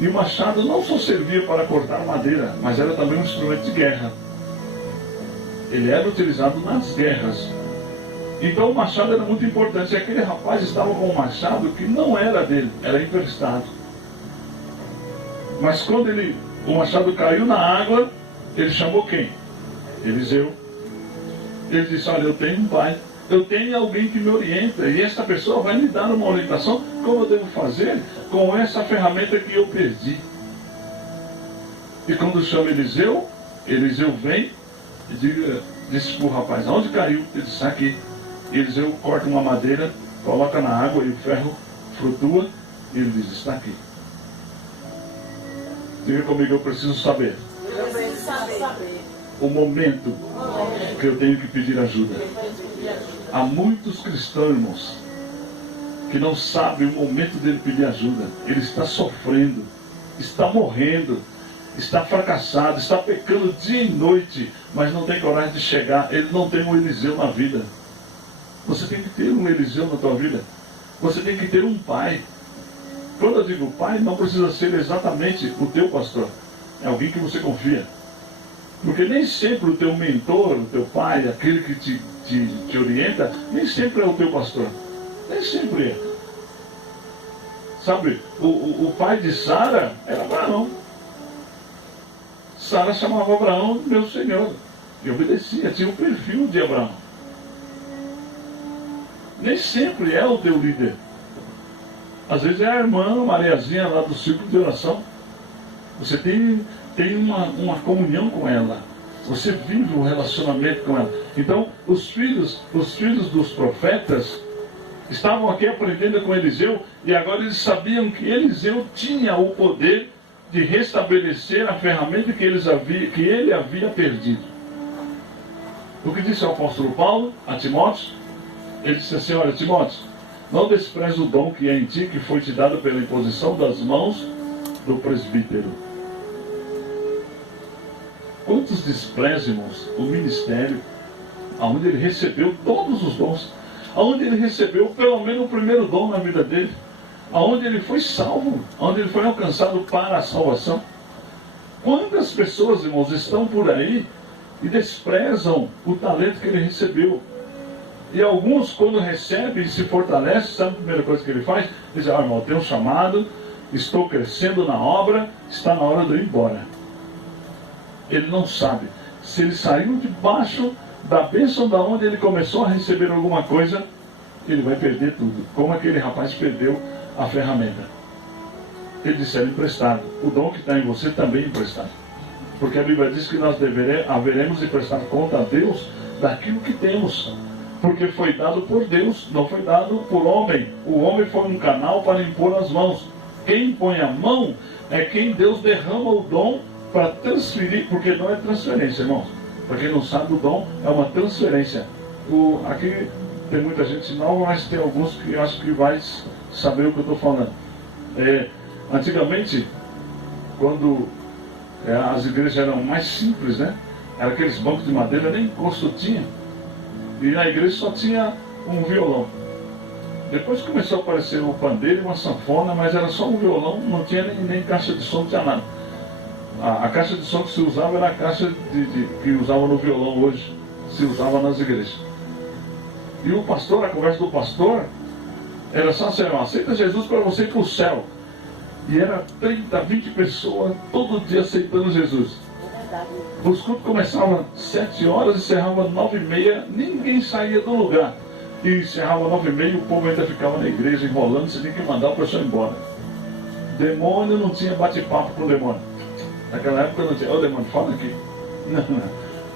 E o machado não só servia para cortar madeira, mas era também um instrumento de guerra. Ele era utilizado nas guerras. Então o machado era muito importante. E aquele rapaz estava com um machado que não era dele, era emprestado. Mas quando o machado caiu na água, ele chamou quem? Eliseu. Ele disse: olha, eu tenho um pai, eu tenho alguém que me orienta, e essa pessoa vai me dar uma orientação como eu devo fazer com essa ferramenta que eu perdi. E quando chama Eliseu, Eliseu vem e disse para o rapaz: aonde caiu? Ele disse: aqui. Eliseu corta uma madeira, coloca na água e o ferro flutua, e ele diz: está aqui. Diga comigo, eu preciso saber. Eu preciso saber. O momento que eu tenho que pedir ajuda. Há muitos cristãos, irmãos, que não sabem o momento dele pedir ajuda. Ele está sofrendo, está morrendo, está fracassado, está pecando dia e noite, mas não tem coragem de chegar. Ele não tem um Eliseu na vida. Você tem que ter um Eliseu na tua vida. Você tem que ter um pai. Quando eu digo pai, não precisa ser exatamente o teu pastor. É alguém que você confia. Porque nem sempre o teu mentor, o teu pai, aquele que te orienta, nem sempre é o teu pastor. Nem sempre é. Sabe, o pai de Sara era Abraão. Sara chamava Abraão de meu senhor. E obedecia, tinha o perfil de Abraão. Nem sempre é o teu líder. Às vezes é a irmã Mariazinha lá do círculo de oração. Você tem uma comunhão com ela. Você vive um relacionamento com ela. Então, os filhos dos profetas estavam aqui aprendendo com Eliseu, e agora eles sabiam que Eliseu tinha o poder de restabelecer a ferramenta que ele havia perdido. O que disse o apóstolo Paulo a Timóteo? Ele disse assim: olha, Timóteo, não despreze o dom que é em ti, que foi te dado pela imposição das mãos do presbítero. Quantos desprezam, irmãos, o ministério, onde ele recebeu todos os dons, onde ele recebeu pelo menos o primeiro dom na vida dele, onde ele foi salvo, onde ele foi alcançado para a salvação. Quantas pessoas, irmãos, estão por aí e desprezam o talento que ele recebeu? E alguns, quando recebem e se fortalecem, sabe a primeira coisa que ele faz? Diz: irmão, eu tenho um chamado, estou crescendo na obra, está na hora de eu ir embora. Ele não sabe. Se ele saiu debaixo da bênção da onde ele começou a receber alguma coisa, ele vai perder tudo. Como aquele rapaz perdeu a ferramenta. Ele disse, era emprestado. O dom que está em você também é emprestado. Porque a Bíblia diz que nós haveremos de prestar conta a Deus daquilo que temos. Porque foi dado por Deus, não foi dado por homem. O homem foi um canal para impor as mãos. Quem põe a mão é quem Deus derrama o dom para transferir, porque não é transferência, irmãos. Para quem não sabe, o dom é uma transferência. Aqui tem muita gente nova, mas tem alguns que eu acho que vai saber o que eu estou falando. Antigamente, quando as igrejas eram mais simples, né? Eram aqueles bancos de madeira, nem encosto tinha. E na igreja só tinha um violão. Depois começou a aparecer um pandeiro e uma sanfona, mas era só um violão, não tinha nem caixa de som, não tinha nada. A caixa de som que se usava era a caixa que usava no violão hoje, se usava nas igrejas. E o pastor, a conversa do pastor, era só assim, aceita Jesus para você ir para o céu. E era 30, 20 pessoas todo dia aceitando Jesus. Os cultos começavam às 7 horas e encerravam às 9h30, ninguém saía do lugar. E encerrava às 9h30 e o povo ainda ficava na igreja enrolando, você tinha que mandar o pessoal embora. Demônio não tinha bate-papo com o demônio. Naquela época não tinha, demônio, fala aqui. Não.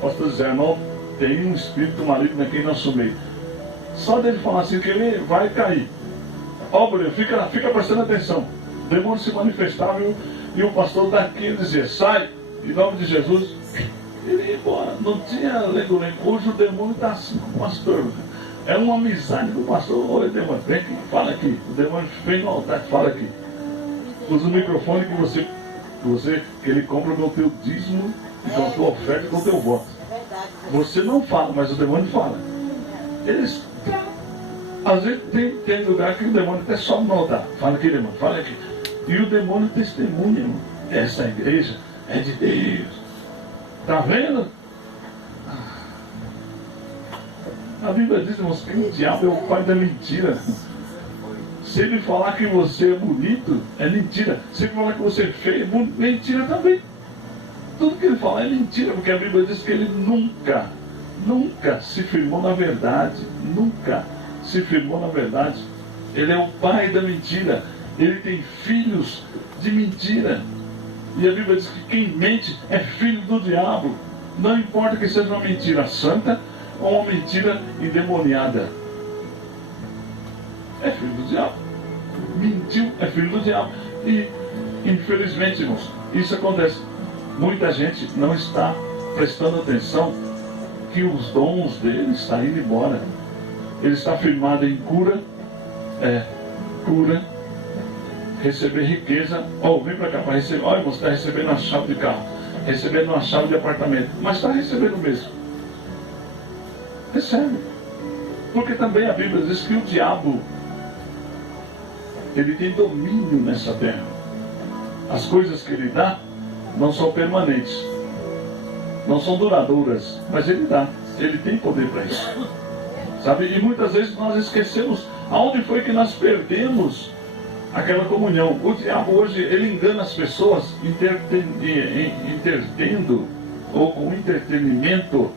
Pastor José, irmão, tem um espírito maligno aqui em nosso meio. Só dele falar assim que ele vai cair. Bruno, fica prestando atenção. O demônio se manifestava e o pastor daqui dizia, sai, em nome de Jesus. Ele ia embora, não tinha lengo-lengo. Hoje o demônio está assim com o pastor. É uma amizade com o pastor. Oi, demônio, vem aqui, fala aqui. O demônio vem no altar, fala aqui. Usa o microfone que ele compra com o teu dízimo, com a tua oferta e com o teu voto. Você não fala, mas o demônio fala. Eles, às vezes tem lugar que o demônio até sobe no altar. Fala aqui, demônio, fala aqui. E o demônio testemunha, irmão. Essa igreja é de Deus. Está vendo? A Bíblia diz, irmãos, que o diabo é o pai da mentira. Se ele falar que você é bonito, é mentira. Se ele falar que você é feio, é mentira também. Tudo que ele fala é mentira, porque a Bíblia diz que ele nunca se firmou na verdade. Nunca se firmou na verdade. Ele é o pai da mentira. Ele tem filhos de mentira. E a Bíblia diz que quem mente é filho do diabo. Não importa que seja uma mentira santa ou uma mentira endemoniada. É filho do diabo. Mentiu, é filho do diabo. E, infelizmente, irmãos, isso acontece. Muita gente não está prestando atenção que os dons dele estão indo embora. Ele está firmado em cura, receber riqueza. Vem para cá para receber. Olha, você está recebendo uma chave de carro, recebendo uma chave de apartamento, mas está recebendo mesmo. Recebe. Porque também a Bíblia diz que o diabo, ele tem domínio nessa terra. As coisas que ele dá não são permanentes, não são duradouras, mas ele dá. Ele tem poder para isso. Sabe? E muitas vezes nós esquecemos aonde foi que nós perdemos aquela comunhão. O diabo hoje, ele engana as pessoas entretendo ou com entretenimento.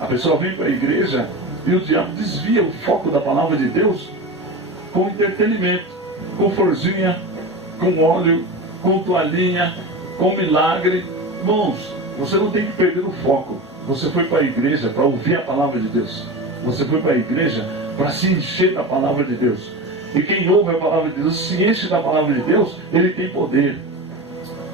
A pessoa vem para a igreja e o diabo desvia o foco da palavra de Deus com entretenimento, com florzinha, com óleo, com toalhinha, com milagre. Irmãos, você não tem que perder o foco. Você foi para a igreja para ouvir a palavra de Deus. Você foi para a igreja para se encher da palavra de Deus. E quem ouve a palavra de Deus, se enche da palavra de Deus, ele tem poder.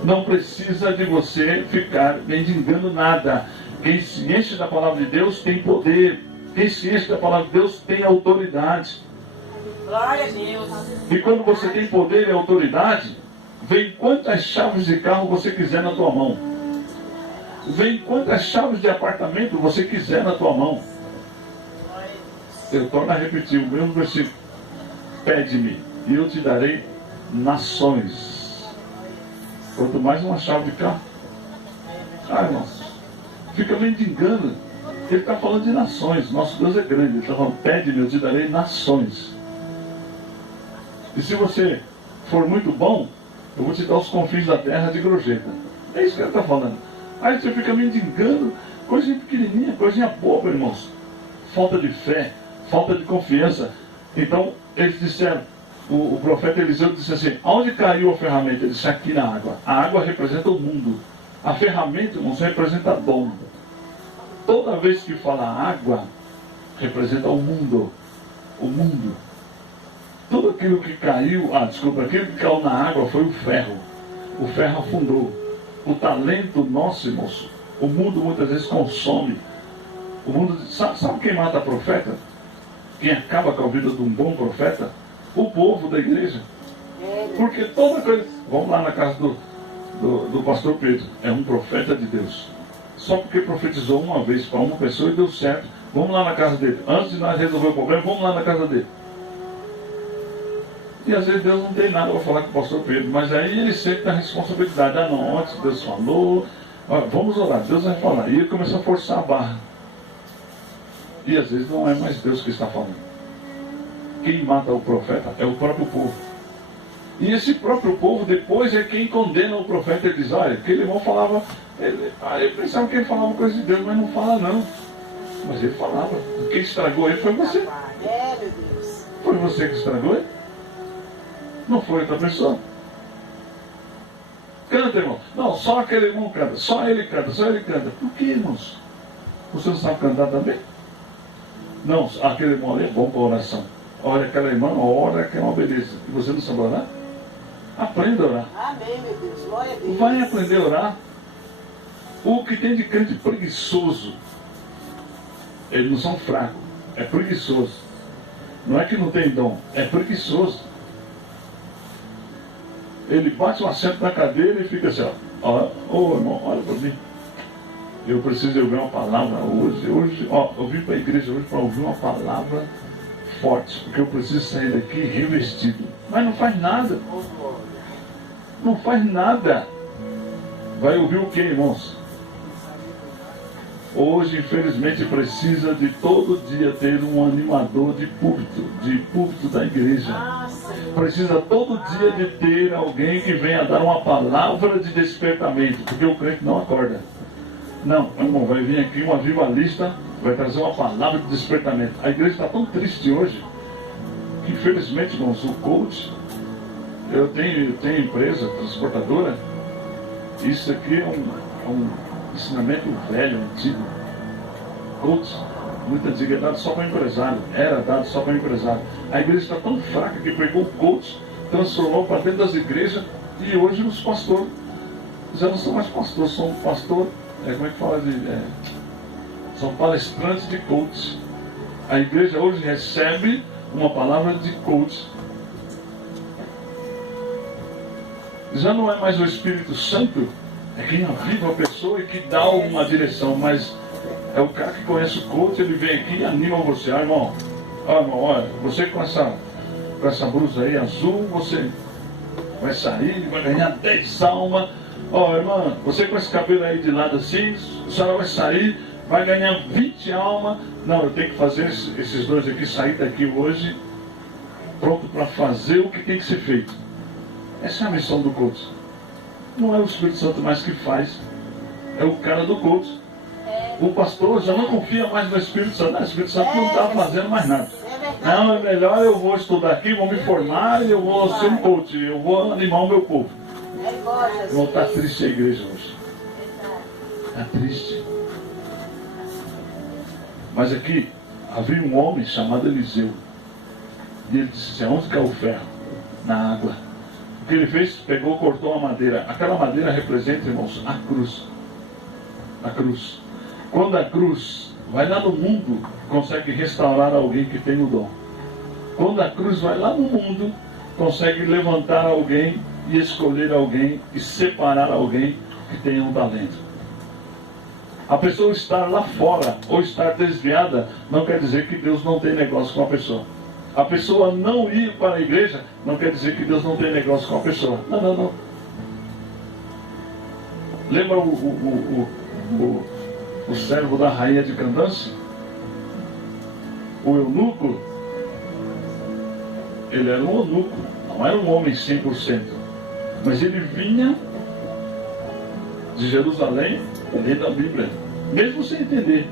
Não precisa de você ficar mendigando nada. Quem se enche da palavra de Deus tem poder. Quem se enche da palavra de Deus tem autoridade. Glória a Deus. E quando você tem poder e autoridade, vem quantas chaves de carro você quiser na tua mão. Vem quantas chaves de apartamento você quiser na tua mão. Eu torno a repetir o mesmo versículo. Pede-me e eu te darei nações. Quanto mais uma chave de carro. Irmãos, fica mendigando. Ele está falando de nações. Nosso Deus é grande. Ele está falando, pede-me, eu te darei nações. E se você for muito bom, eu vou te dar os confins da terra de gorjeta. É isso que ele está falando. Aí você fica mendigando, coisinha pequenininha, coisinha boba, irmãos. Falta de fé, falta de confiança. Então, eles disseram, o profeta Eliseu disse assim: aonde caiu a ferramenta? Ele disse: aqui na água. A água representa o mundo. A ferramenta, irmãos, representa dom. Toda vez que fala água, representa o mundo. O mundo. Tudo aquilo que caiu, aquilo que caiu na água foi o ferro. O ferro afundou. O talento nosso, irmãos, o mundo muitas vezes consome. O mundo, sabe quem mata profeta? Quem acaba com a vida de um bom profeta? O povo da igreja. Porque toda coisa... Vamos lá na casa do pastor Pedro. É um profeta de Deus. Só porque profetizou uma vez para uma pessoa e deu certo. Vamos lá na casa dele. Antes de nós resolver o problema, vamos lá na casa dele. E às vezes Deus não tem nada para falar com o pastor Pedro. Mas aí ele sempre tem a responsabilidade. Ah não, antes Deus falou. Vamos orar, Deus vai falar. E ele começa a forçar a barra. E às vezes não é mais Deus que está falando. Quem mata o profeta é o próprio povo. E esse próprio povo depois é quem condena o profeta. Ele diz: olha, aquele irmão falava, ele pensava que ele falava coisa de Deus, mas não fala não. Mas ele falava. Quem estragou ele foi você. Foi você que estragou ele? Não foi outra pessoa. Canta, irmão. Não, só aquele irmão canta. Só ele canta, só ele canta. Por que, irmãos? Você não sabe cantar também? Não, aquele irmão ali é bom para oração. Olha, aquela irmã ora que é uma beleza. E você não sabe orar? Aprenda a orar. Amém, meu Deus. Glória a Deus. Vai aprender a orar. O que tem de crente preguiçoso, eles não são fracos, é preguiçoso. Não é que não tem dom, é preguiçoso. Ele bate um assento na cadeira e fica assim, ó, ô irmão, olha para mim. Eu preciso ouvir uma palavra hoje, ó, eu vim para a igreja hoje para ouvir uma palavra forte, porque eu preciso sair daqui revestido. Mas não faz nada. Não faz nada. Vai ouvir o que, irmãos? Hoje, infelizmente, precisa de todo dia ter um animador de púlpito da igreja. Precisa todo dia de ter alguém que venha dar uma palavra de despertamento, porque o crente não acorda. Não, irmão, vai vir aqui um avivalista, vai trazer uma palavra de despertamento. A igreja está tão triste hoje, que infelizmente, irmãos, o coach, eu tenho empresa transportadora, isso aqui é um ensinamento velho, antigo. Coach, muito antigo, é dado só para empresário. Era dado só para empresário. A igreja está tão fraca que pegou o coach, transformou para dentro das igrejas, e hoje os pastores já não são mais pastores, são pastor, como é que fala são palestrantes de coach. A igreja hoje recebe uma palavra de coach. Já não é mais o Espírito Santo, é quem aviva a pessoa e que dá uma direção, mas é o cara que conhece o coach, ele vem aqui e anima você. Irmão, olha, você com essa blusa aí azul, você vai sair, vai ganhar 10 almas. Irmã, você com esse cabelo aí de lado assim, a senhora vai sair, vai ganhar 20 almas. Não, eu tenho que fazer esses dois aqui sair daqui hoje, pronto para fazer o que tem que ser feito. Essa é a missão do coach. Não é o Espírito Santo mais que faz, é o cara do coach. O pastor já não confia mais no Espírito Santo. O Espírito Santo não está fazendo mais nada. Não, é melhor eu vou estudar aqui, vou me formar e eu vou ser um coach, eu vou animar o meu povo. Irmão, está triste a igreja hoje. Está triste. Mas aqui havia um homem chamado Eliseu. E ele disse: aonde caiu o ferro? Na água. O que ele fez? Pegou, cortou uma madeira. Aquela madeira representa, irmãos, a cruz. A cruz. Quando a cruz vai lá no mundo, consegue restaurar alguém que tem o dom. Quando a cruz vai lá no mundo, consegue levantar alguém e escolher alguém e separar alguém que tenha um talento. A pessoa estar lá fora ou estar desviada não quer dizer que Deus não tem negócio com a pessoa. A pessoa não ir para a igreja não quer dizer que Deus não tem negócio com a pessoa. Não. Lembra o servo da rainha de Candance? O eunuco? Ele era um eunuco, não era um homem 100%. Mas ele vinha de Jerusalém, lendo a Bíblia, mesmo sem entender.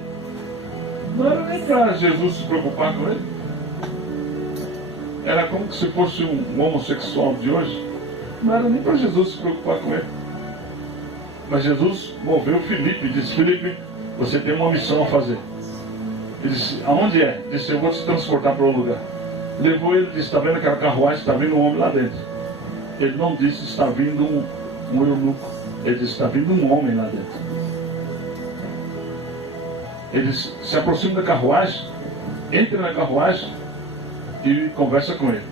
Não era nem para Jesus se preocupar com ele. era como se fosse um homossexual de hoje. Não era nem para Jesus se preocupar com ele. Mas Jesus moveu Filipe e disse: Filipe, você tem uma missão a fazer. Ele disse: aonde é? Ele disse: eu vou te transportar para um lugar. Levou ele, disse: está vendo aquela carruagem? Está vindo um homem lá dentro. Ele não disse: está vindo um eunuco. Ele disse: está vindo um homem lá dentro. Ele disse: se aproxima da carruagem, entre na carruagem e conversa com ele.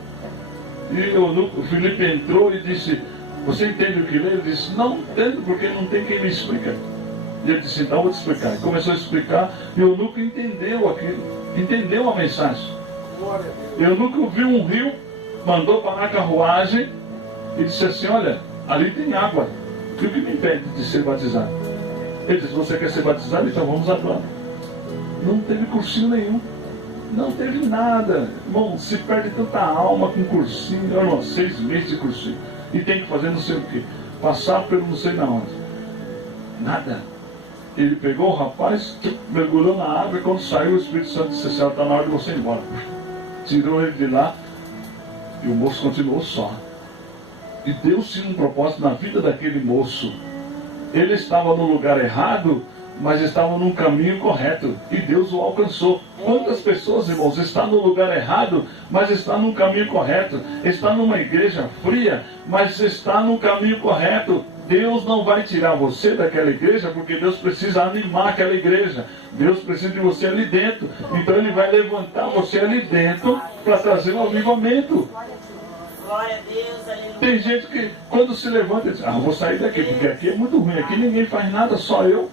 E o Filipe entrou e disse: você entende o que lê? Ele disse: não entendo, porque não tem quem me explica. E ele disse: então eu vou te explicar. E começou a explicar, e o eunuco entendeu aquilo, entendeu a mensagem. E o eunuco viu um rio, mandou parar a carruagem e disse assim: olha, ali tem água, o que me impede de ser batizado? Ele disse: você quer ser batizado? Então vamos agora. Não teve cursinho nenhum, não teve nada. Irmão, se perde tanta alma com cursinho, irmão, 6 meses de cursinho, e tem que fazer não sei o que, passar pelo não sei na onde, nada. Ele pegou o rapaz, mergulhou na água, e quando saiu o Espírito Santo disse: está na hora de você ir embora. Tirou ele de lá e o moço continuou só. E Deus tinha um propósito na vida daquele moço. Ele estava no lugar errado, mas estava num caminho correto, e Deus o alcançou. Quantas pessoas, irmãos, estão no lugar errado, mas está num caminho correto, está numa igreja fria, mas está no caminho correto. Deus não vai tirar você daquela igreja, porque Deus precisa animar aquela igreja. Deus precisa de você ali dentro. Então Ele vai levantar você ali dentro para trazer um avivamento. Glória a Deus, aleluia. Tem gente que quando se levanta diz: vou sair daqui, porque aqui é muito ruim, aqui ninguém faz nada, só eu.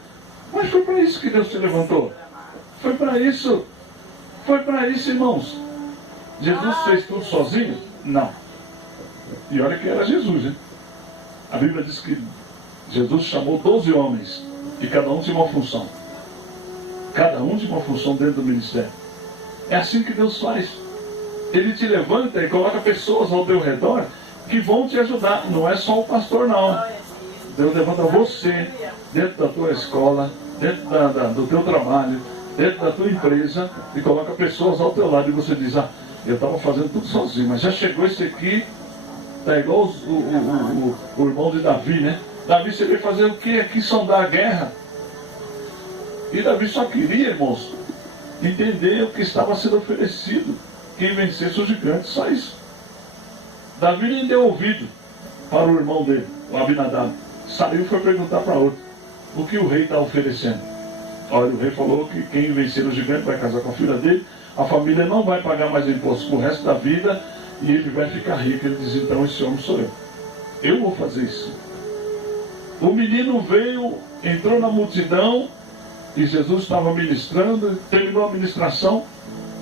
Mas foi para isso que Deus te levantou. Foi para isso. Foi para isso, irmãos. Jesus fez tudo sozinho? Não. E olha que era Jesus, hein? A Bíblia diz que Jesus chamou 12 homens, e cada um tinha uma função. Cada um tinha uma função dentro do ministério. É assim que Deus faz. Ele te levanta e coloca pessoas ao teu redor que vão te ajudar. Não é só o pastor, não. Deus levanta você dentro da tua escola, dentro do teu trabalho, dentro da tua empresa, e coloca pessoas ao teu lado, e você diz: eu estava fazendo tudo sozinho, mas já chegou esse aqui. Está igual o irmão de Davi, né? Davi, você veio fazer o que aqui? Sondar a guerra. E Davi só queria, irmãos, entender o que estava sendo oferecido. Quem vencesse o gigante, só isso. Davi nem deu ouvido para o irmão dele, o Abinadab. Saiu e foi perguntar para outro: o que o rei está oferecendo? Olha, o rei falou que quem vencer o gigante vai casar com a filha dele, a família não vai pagar mais impostos pro resto da vida, e ele vai ficar rico. Ele diz: então esse homem sou eu. Eu vou fazer isso. O menino veio, entrou na multidão, e Jesus estava ministrando, terminou a ministração,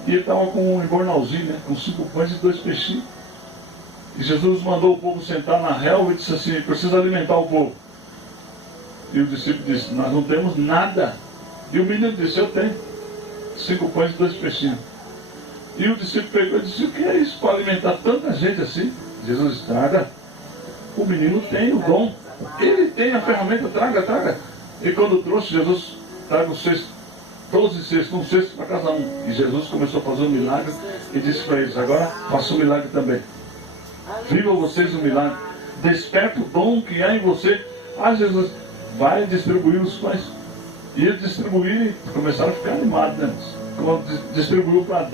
e ele estava com um embornalzinho, né, com 5 pães e 2 peixinhos. E Jesus mandou o povo sentar na relva e disse assim: precisa alimentar o povo. E o discípulo disse: nós não temos nada. E o menino disse: eu tenho 5 pães e 2 peixinhos. E o discípulo pegou e disse: o que é isso para alimentar tanta gente assim? Jesus: traga. O menino tem o dom, ele tem a ferramenta, traga. E quando trouxe, Jesus: traga o cesto, 12 cestos, um cesto para cada um. E Jesus começou a fazer um milagre e disse para eles: agora faça um milagre também. Viva vocês o milagre, desperta o dom que há em você. Jesus, vai distribuir os pães. E eles distribuíram e começaram a ficar animados, né? Quando distribuiu para 10.